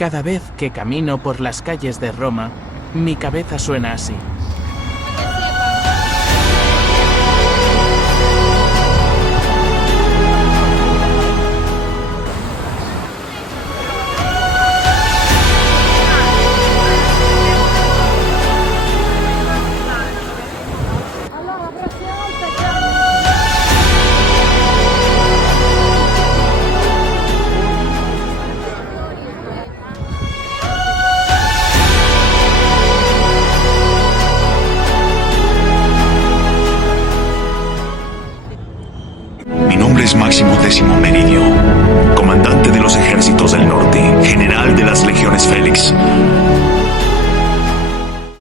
Cada vez que camino por las calles de Roma, mi cabeza suena así. Mi nombre es Máximo Décimo Meridio, comandante de los ejércitos del norte, general de las legiones Félix.